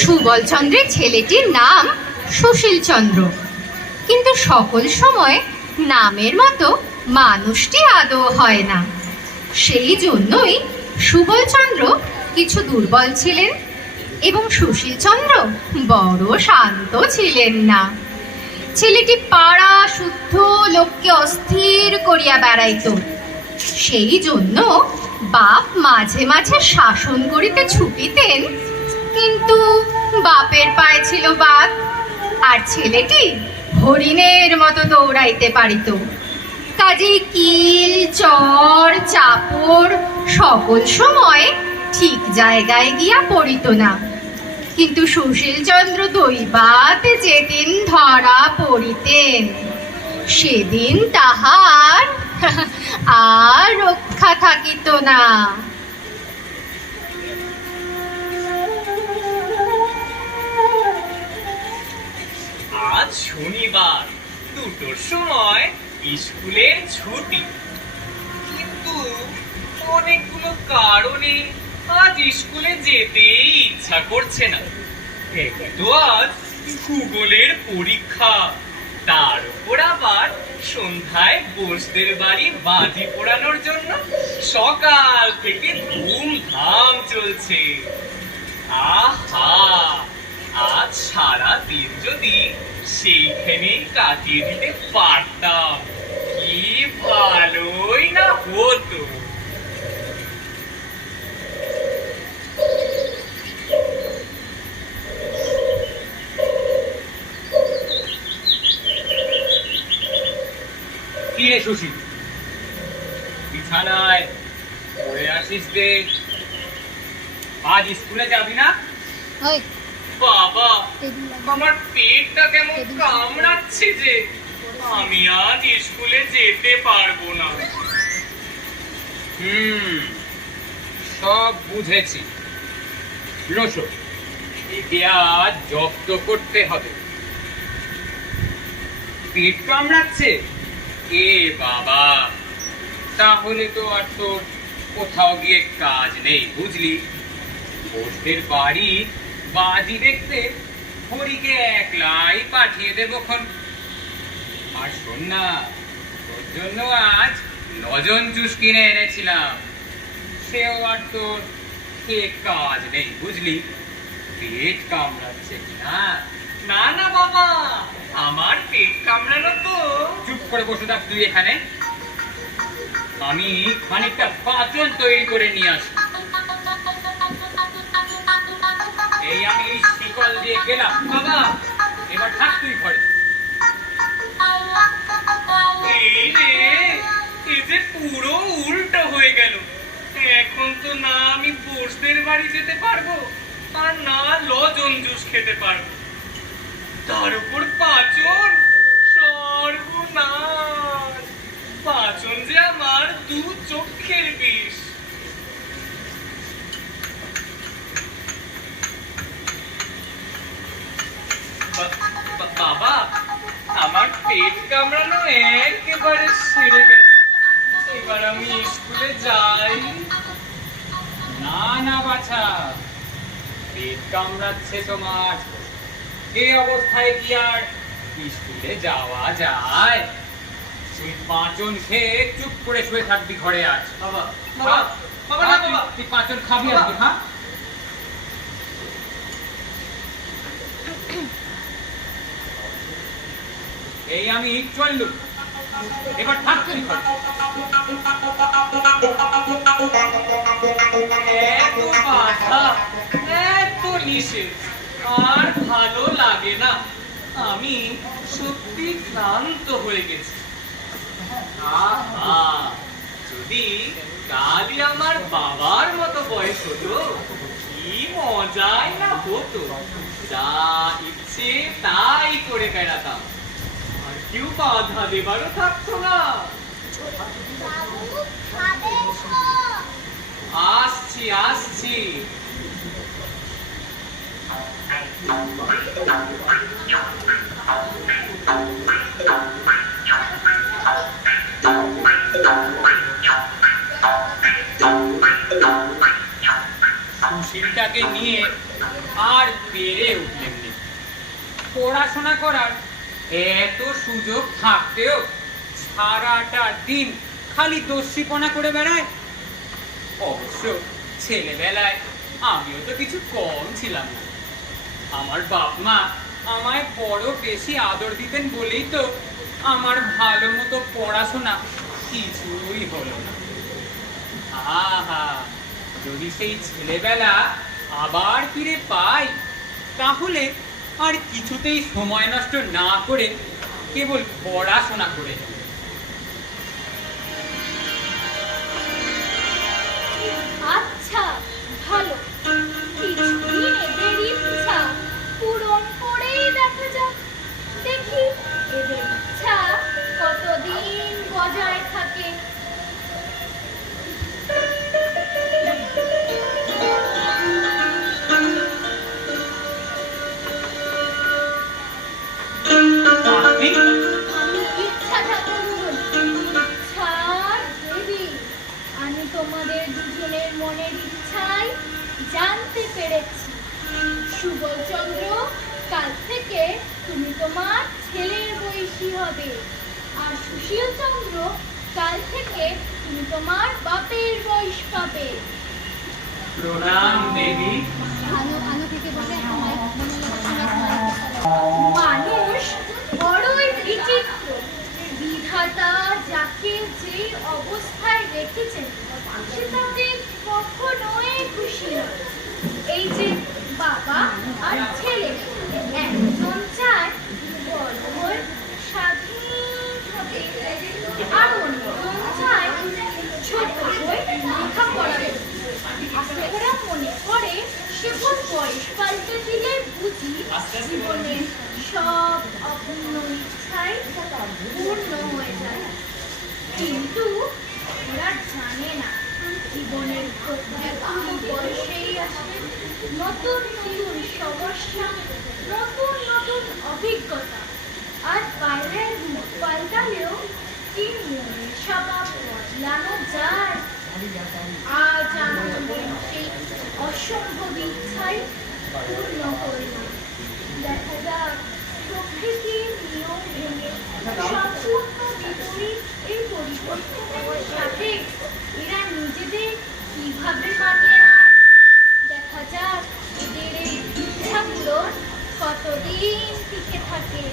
সুবল চন্দ্রের ছেলেটির নাম সুশীল চন্দ্র, কিন্তু সকল সময় নামের মতো মানুষটি আদৌ হয় না। সেই জন্যই সুবল চন্দ্র কিছু দুর্বল ছিলেন এবং সুশীল চন্দ্র বড় শান্ত ছিলেন না। ছেলেটি পাড়া শুদ্ধ লোককে অস্থির করিয়া বেড়াইত। সেই জন্য বাপ মাঝে মাঝে শাসন করিতে ছুটিতেন, কিন্তু বাপের পায়ে ছিল বাত, আর ছেলেটি হরিণের মতো দৌড়াইতে পারিত। কাজেই কিল চর চাপড় সকল সময় ঠিক জায়গায় গিয়া পড়িত না। কিন্তু সুশীল চন্দ্র দৈবাত যেদিন ধরা পড়িতেন, সেদিন তাহার আর রক্ষা থাকিত না। আজ শনিবার, 2টোর সময় স্কুলের ছুটি, কিন্তু অনেকগুলো কারণে আজ স্কুলে যেতেই ইচ্ছা করছে না। তো আজ ভূগোলের পরীক্ষা, তার উপর আবার সন্ধ্যায় বোসদের বাড়ি বাজি পোড়ানোর জন্য সকাল থেকে ধুমধাম চলছে। আহা, আজ সারা দিন যদি সেইখানেই কাটিয়ে দিতে পারতাম, কি ভালোই না হতো। কি রে সুশীল, বিছানায় পড়ে আসিস রে? আজ স্কুলে যাবি না? বাবা, আমার পেটটা কেমন কামড়াচ্ছে যে, আমি আজ স্কুলে যেতে পারবো না। সব বুঝেছি। রসো, একে আজ জব্দ করতে হবে। পেট কামড়াচ্ছে? এ বাবা, তাহলে তো আর তো কোথাও গিয়ে কাজ নেই, বুঝলি? বোসদের বাড়ি বাজি দেখতে হরিকে একলাই পাঠিয়ে দেবক্ষণ। আর শোন না, তোর জন্য আজ লজন জুস কিনে এনেছিলাম। সেও আর তোর কাজ নেই, বুঝলি? পেট কামড়াচ্ছে কিনা? না না বাবা, আমার পেট কামড়ানো তো। চুপ করে বসে থাক তুই এখানে, আমি খানিকটা পাচন তৈরি করে নিয়ে আসি। এই আমি শিকল দিয়ে গেলাম বাবা, এবার থাক তুই ঘরে। এই রে, এই যে পুরো উল্টো হয়ে গেল। এখন তো না আমি বোসদের বাড়ি যেতে পারবো, আর না লজন জুস খেতে পারবো, তার উপর পাচন। সর্বনাশ, পাচন যে আমার দু চোখের বিষ। বাবা, আমার পেট কামড়ানো একেবারে সেরে গেছে, এবার আমি স্কুলে যাই। না না বাছা, পেট কামড়াচ্ছে তোমার, এই অবস্থায় কি আর স্কুলে যাওয়া যায়? তুই পাঁচন খেয়ে চুপ করে শুয়ে থাকবি ঘরে আজ। বাবা, তুই পাঁচন খাবি আজকে? হ্যাঁ, এই আমি চললুম, এবার থাক তুই ঘরে। এত বাধা, এত নিষেধ, আর ভালো লাগে না। আমি সত্যি ক্লান্ত হয়ে গেছি। আহা, যদি কালই আমার বাবার মতো বয়স হতো, কি মজাই না হতো। যা ইচ্ছে তাই করে বেড়াতাম, আর কেউ বাধা দেবারও থাকতো না। আসছি আসছি। সুশীলটাকে নিয়ে আর পেরে উঠলেননি। পড়াশোনা করার এত সুযোগ থাকতেও সারাটা দিন খালি দস্যিপনা করে বেড়ায়। অবশ্য ছেলেবেলায় আমিও তো কিছু কম ছিলাম না। আমার বাপ মা আমায় বড় বেশি আদর দিতেন বলেই তো আমার ভালো মতো পড়াশোনা কিছুই হলো না। আহা, যদি সেই ছেলেবেলা আবার ফিরে পাই তাহলে আর কিছুতেই সময় নষ্ট না করে কেবল পড়াশোনা করে যাব। আচ্ছা, ভালো, কিছুদিন এদের ইচ্ছা পূরণ করেই দেখা যাক। দেখি এদের ইচ্ছা কতদিন বজায় থাকে। আপনি আমি ইচ্ছা ঠাকুর, ইচ্ছার দেবী। আমি তোমাদের দুজনের মনের ইচ্ছাই জানতে পেরেছি। সুবলচন্দ্র, কাল থেকে তুমি তোমার ছেলের বয়সী হবে, আর সুশীলচন্দ্র, কাল থেকে তুমি তোমার বাপের বয়স পাবে। প্রণাম দেবী। আলো থেকে বলে মানুষ বড়ই বিচিত্র। বিধাতা যাকে যে অবস্থায় রেখেছেন সে তাতে কখনোই খুশি নয়। এই যে বাবা আর ছেলে, একজন চায় বড় হয়ে স্বাধীন হবে, আর অন্যজন চায় ছোট হয়ে লেখাপড়া করবে। ওরা মনে করে কেবল বয়স পাল্টে দিলে বুঝি জীবনের সব অপূর্ণ ইচ্ছাই পূর্ণ হয়ে যায়। কিন্তু ওরা জানে না জীবনের প্রত্যেক বয়সেই আসে নতুন নতুন সমস্যা, নতুন নতুন অভিজ্ঞতা। আর বাইরের মুখ পাল্টালেও কি মনের স্বভাব বদলানো যায়? আজ আমাদের সেই অসম্ভব ইচ্ছাই পূর্ণ করল। দেখা যাক প্রকৃতির নিয়ম ভেঙে সম্পূর্ণ বিপরীত এই পরিবর্তনের সাথে এরা নিজেদের কিভাবে মানিয়ে নেয়। দেখা যাক এদের এই ইচ্ছাগুলো কতদিন টিকে থাকে।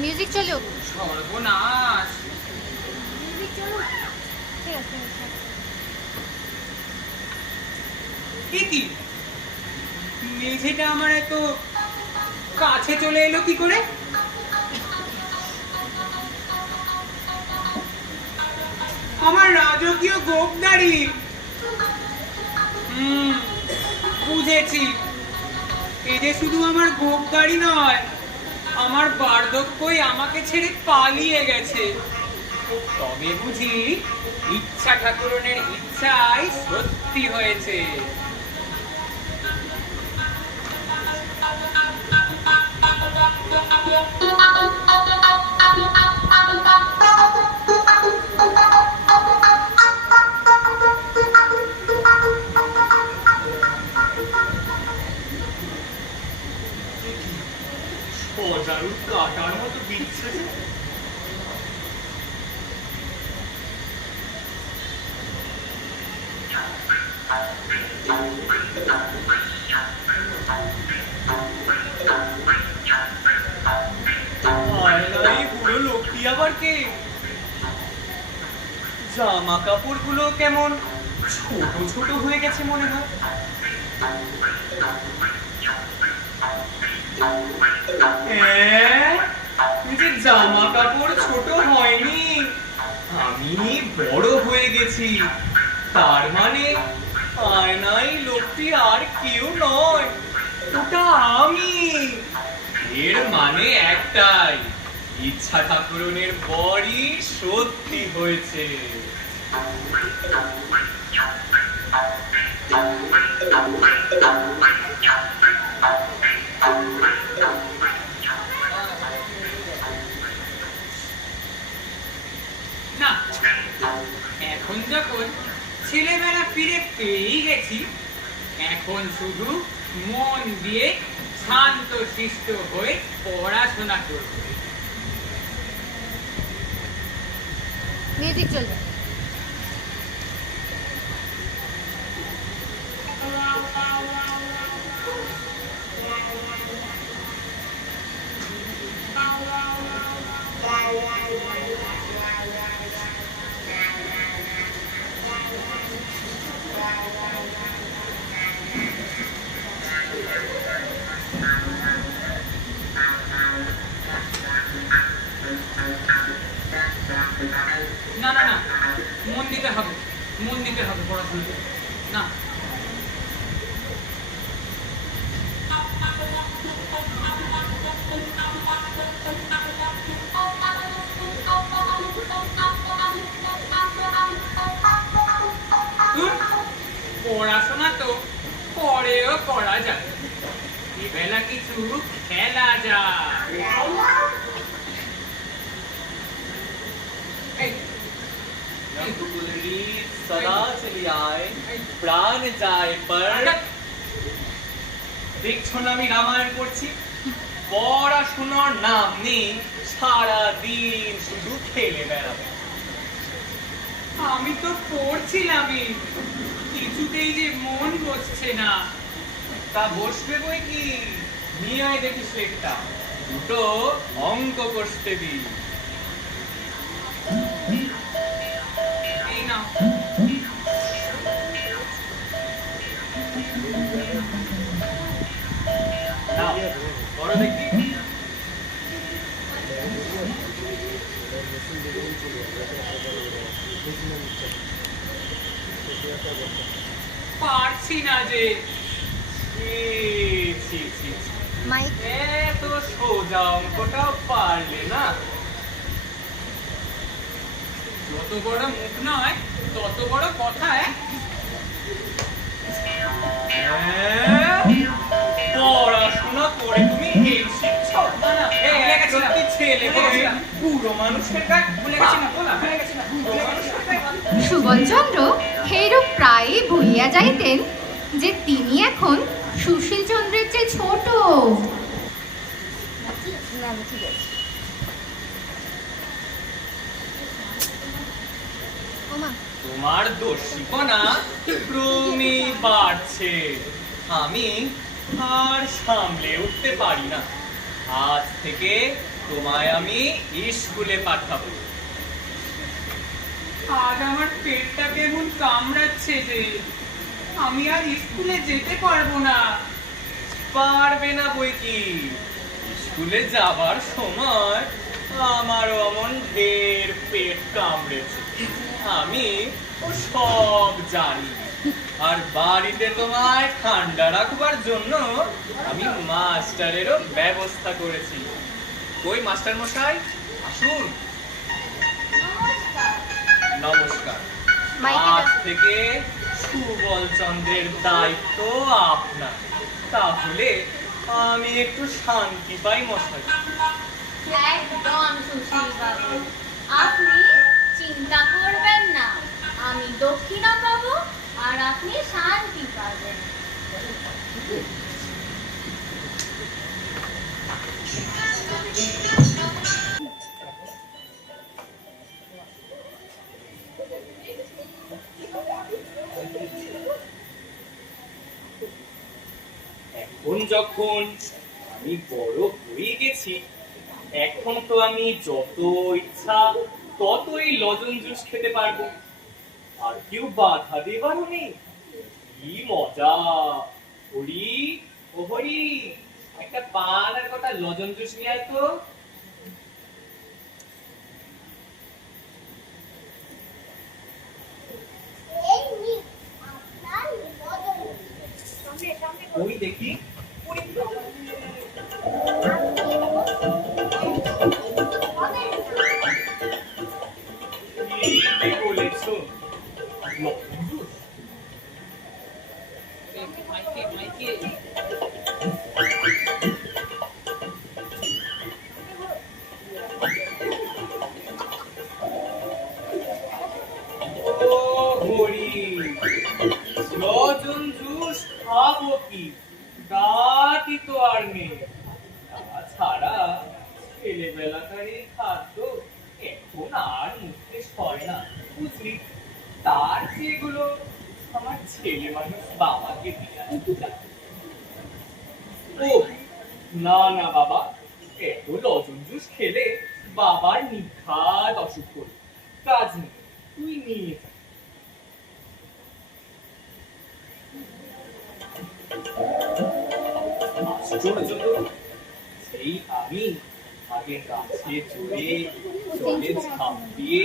মিউজিক চলুক। সর্বনাশ! এ কি, মেঝেটা আমার এত কাছে চলে এলো কি করে? আমার রাজকীয় গোপদারি। বুঝেছি, এই যে শুধু আমার গোপদারি নয়, আমার বার্ধক্যই আমাকে ছেড়ে পালিয়ে গেছে। তবে বুঝি ইচ্ছা ঠাকুরনের ইচ্ছাই সত্যি হয়েছে। অজারুর কাটার মতো বিচ্ছে যে। আয়নায় বুড়ো লোকটি আবার কে? জামা কাপড় গুলো কেমন ছোট ছোট হয়ে গেছে মনে হয়। যে জামা কাপড় ছোট হয়নি, আমি বড় হয়ে গেছি। তার মানে আয়নায় লোকটি আর কেউ নয়, ওটা আমি। এর মানে একটাই, ইচ্ছা ঠাকুরনের বড়ই সত্যি হয়েছে। না, এখন যখন ছেলেবেলা ফিরে পেয়েই গেছি, এখন শুধু মন দিয়ে শান্ত শিষ্ট হয়ে পড়াশোনা করব। মিউজিক চলবে। না না না, মন দিতে হবে, মন দিতে হবে পড়াশোনাতে। না, ধুর, পড়াশোনা তো পরেও করা যায়, এবেলা কিছু খেলা যায়। এই, नकुलरी सदा चली आए प्राण যায় पर দেখছো না আমি রামায়ণ পড়ছি, পড়াশোনার নাম নেই, সারা দিন শুধু খেলে বেড়াবে। আমি তো পড়ছিলামই, কিছুতেই যে মন বসছে না। তা বসবে বই কি, নিয়ে আয় দেখি স্লেটটা, দুটো অঙ্ক কষতে দি। এই নাও। নাও, পড়ো দেখি। পারছি না যে। ছি, ছি, ছি, ছি। মাইক এত সোজা অঙ্কটাও পারলে না। যত বড় মুখ নয় তত বড় কথা। পড়াশোনা করে তুমি এই শিখছো? না, না, ভুলে গেছি না। সত্যি ছেলে ভুলে গেছি না। পুরো মানুষের কাজ ভুলে গেছি না, ভুলে গেছি না, ভুলে গেছি না। সুবলচন্দ্র সেইরূপ প্রায়ই ভুলিয়া যাইতেন যে তিনি এখন সুশীলচন্দ্রের চেয়ে ছোট। না ঠিক আছে। ওমা তোমার দোষীপনা ক্রমেই বাড়ছে, আমি আর সামলে উঠতে পারি না। আজ থেকে তোমায় আমি স্কুলে পাঠাবো। আজ আমার পেটটা কেমন কামড়াচ্ছে যে, আমি আর স্কুলে যেতে পারবো না। পারবে না বই কি, স্কুলে যাবার সময় আমারও অমন ঢের পেট কামড়েছে, আমি ও সব জানি। আর বাড়িতে তোমায় ঠান্ডা রাখবার জন্য আমি মাস্টারেরও ব্যবস্থা করেছি। কই মাস্টার মশাই, আসুন। নমস্কার। মাইকে আজ থেকে সুবল চন্দ্রের দায়িত্ব আপনার, তাহলে আমি একটু শান্তি পাই মশাই। একদম সুশীল বাবু, আপনি চিন্তা করবেন না, আমি দক্ষিণা পাবো আর আপনি শান্তি পাবেন। এখন যখন আমি বড় হয়ে গেছি, এখন তো আমি যত ইচ্ছা ততই লজেন জুস খেতে পারবো, আর কেউ বাধা দেবারও নেই। কি মজা! হরি, ও হরি, একটা পান আর কটা লজেন জুস নিয়ে আয় তো। ওই দেখি, কি বলেছো? লজেন জুস? মাইকে মাইকে খাদ্য এখন আর মুখে সয় না, বুঝলি? তার যেগুলো আমার ছেলে মানুষ বাবাকে দিয়ে আসতে। ও না না বাবা, এত লজেন জুস খেলে বাবার নিখাত অসুখ করবে। কাজ নেই, তুই নিয়ে যা। আশ্চর্য তো, সেই আমি আগে গাছে চড়ে জলে ঝাঁপ দিয়ে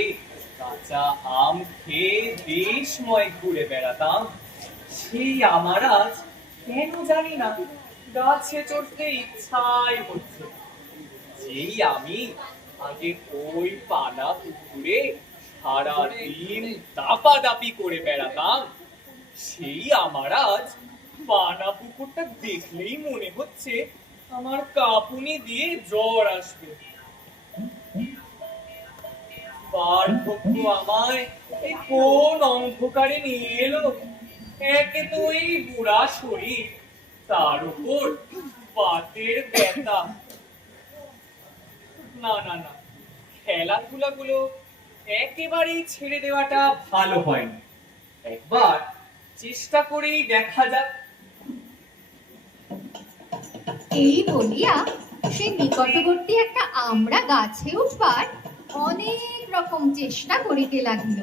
কাঁচা আম খেয়ে দেশময় ঘুরে বেড়াতাম, সেই আমার আজ কেন জানি না গাছে চড়তে ইচ্ছাই হচ্ছে না। যেই আমি আগে ওই পানা পুকুরে সারা দিন দাপাদাপি করে বেড়াতাম, সেই আমার আজ পানা পুকুরটা দেখলেই মনে হচ্ছে আমার কাঁপুনি দিয়ে জ্বর আসবে। বার্ধক্য আমায় এই কোন অন্ধকারে নিয়ে এলো। একে তো এই বুড়া শরীর, তার উপর বাতের ব্যথা। না না না, খেলাধুলা গুলো একেবারেই ছেড়ে দেওয়াটা ভালো হয়নি। একবার চেষ্টা করেই দেখা যাক। এই বলিয়া সে নিকটবর্তী একটা আমড়া গাছে উঠবার অনেক রকম চেষ্টা করিতে লাগিল।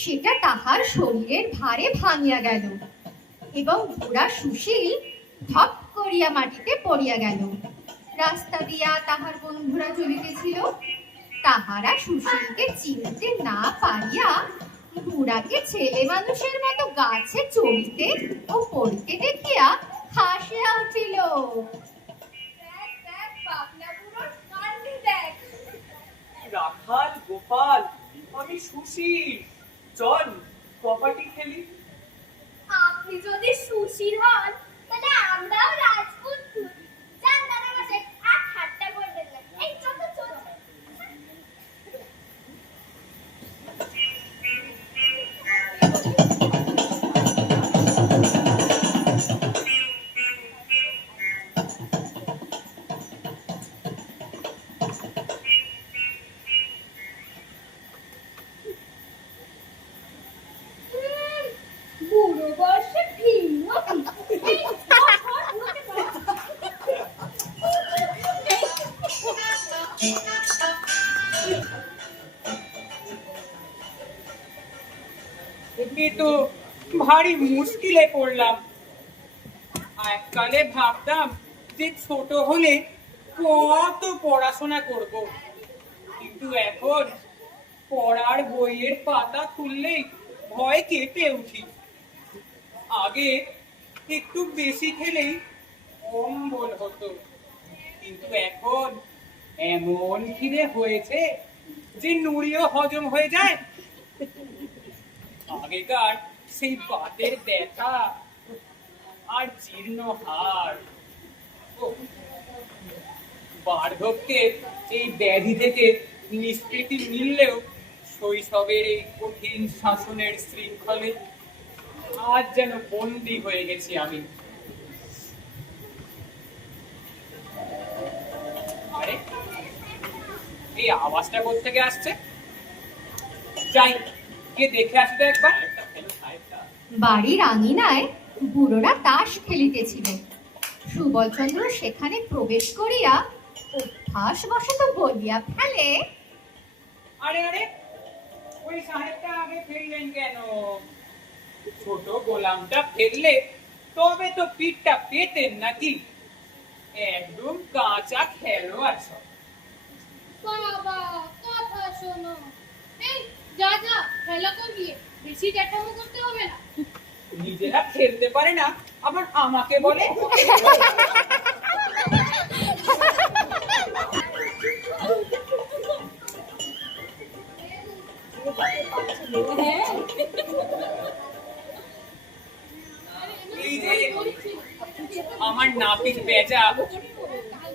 সেটা তাহার শরীরের ভারে ভাঙিয়া গেল এবং বুড়া সুশীল ধপ করিয়া মাটিতে পড়িয়া গেল। রাস্তা দিয়া তাহার বন্ধুরা চলিতেছিল, তাহারা সুশীলকে চিনতে না পারিয়া বুড়াকে ছেলে মানুষের মতো গাছে চড়িতে ও পড়িতে দেখিয়া হাসিয়া উঠিল। রাখাল গোপাল, আমি সুশীল, চল কপাটি খেলি। আপনি যদি সুশীল হন তাহলে আমরাও রাজপুত। যান দাদা মশাই, আর ঠাট্টা করবেন না। এই চল চল। বুড়ো বয়সে ভিন্ন এ তো ভারী মুশকিলে পড়লাম। এককালে ভাবতাম যে ছোট হলে কত পড়াশোনা করব, কিন্তু এখন পড়ার বইয়ের পাতা খুললেই ভয় কেঁপে উঠি। আগে একটু বেশি খেলেই অম্বল হতো, কিন্তু এখন এমন খিদে হয়েছে যে নুড়িও হজম হয়ে যায়। আগেকার সেই বাতের ব্যথা আর জীর্ণ হাড়, বার্ধক্যের এই ব্যাধি থেকে নিষ্কৃতি মিললেও শৈশবের এই কঠিন শাসনের শৃঙ্খলে আজ যেন বন্দী হয়ে গেছি আমি। আরে এই আওয়াজটা কোথা থেকে আসছে? যাই গিয়ে দেখে আসি তো একবার। বাড়ির আঙিনায় বুড়োরা তাস খেলিতেছিল। সুবলচন্দ্র সেখানে প্রবেশ করিয়া অভ্যাসবশত বলিয়া ফেলে, আরে আরে, ওই সাহেবটা আগে ফেললেন কেন? ছোট গোলামটা ফেললে তবে তো পিঠটা পেতেন নাকি? একদম কাঁচা খেলোয়াড় সব। বাবা কথা শোনো। এই যা যা খেলা করবি, বেশি জ্যাঠামো করতে হবে না। নিজেরা খেলতে পারে না, আবার আমাকে বলে। এই যে আমার নাপিত বেজা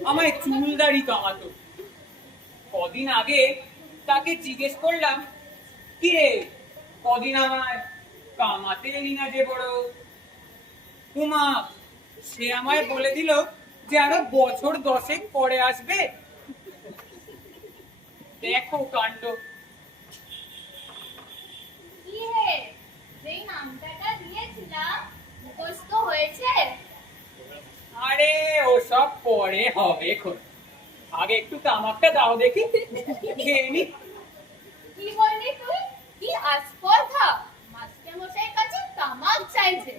আমায় চুলদাড়ি কামাতো, কদিন আগে তাকে জিজ্ঞেস করলাম, কি রে কদিন আমায় কামাতে এলি না যে বড়? উমা, সে আমায় বলে দিল যে আরো বছর 10 পরে আসবে। দেখো কাণ্ড। কি হে, যেই নামটা দিয়েছিলাম মুখস্থ হয়েছে? আরে ওসব পরে হবে খন, আগে একটু তামাকটা দাও দেখি, খেয়ে নি। কি বললি তুই? কি আস্পর্ধা! মাস্টার মশাইয়ের কাছে তামাক চাইছে।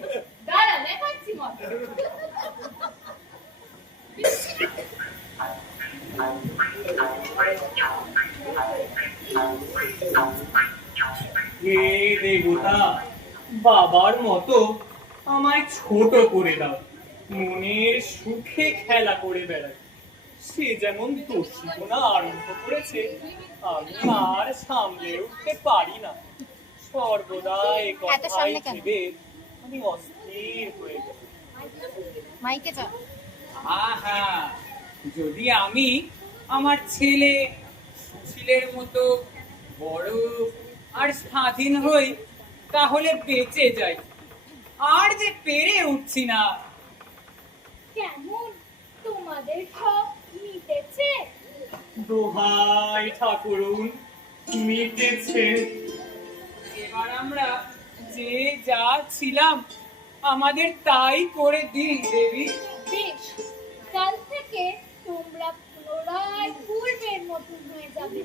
দাঁড়া দেখাচ্ছি মজা। হে দেবতা, বাবার মতো আমায় ছোট করে দাও, মনের সুখে খেলা করে বেড়াই। সে যেমন দস্যুপনা আরম্ভ করেছে, আমি আর সামলে উঠতে পারি না। সর্বদা এ কথাই ভেবে আমি অস্থির হয়ে যাই। মাইকে যা। আহা, যদি আমি আমার ছেলে সুশীলের মতো বড় আর স্বাধীন হই তাহলে বেঁচে যাই, আর যে পেরে উঠছি না। কেমন তোমাদের সব মিটেছে? দোহাই ঠাকুরুন, মিটেছে। এবার আমরা যে যা ছিলাম আমাদের তাই করে দিন দেবী। বেশ, কাল থেকে তোমরা পুনরায় পূর্বের মতন হয়ে যাবে।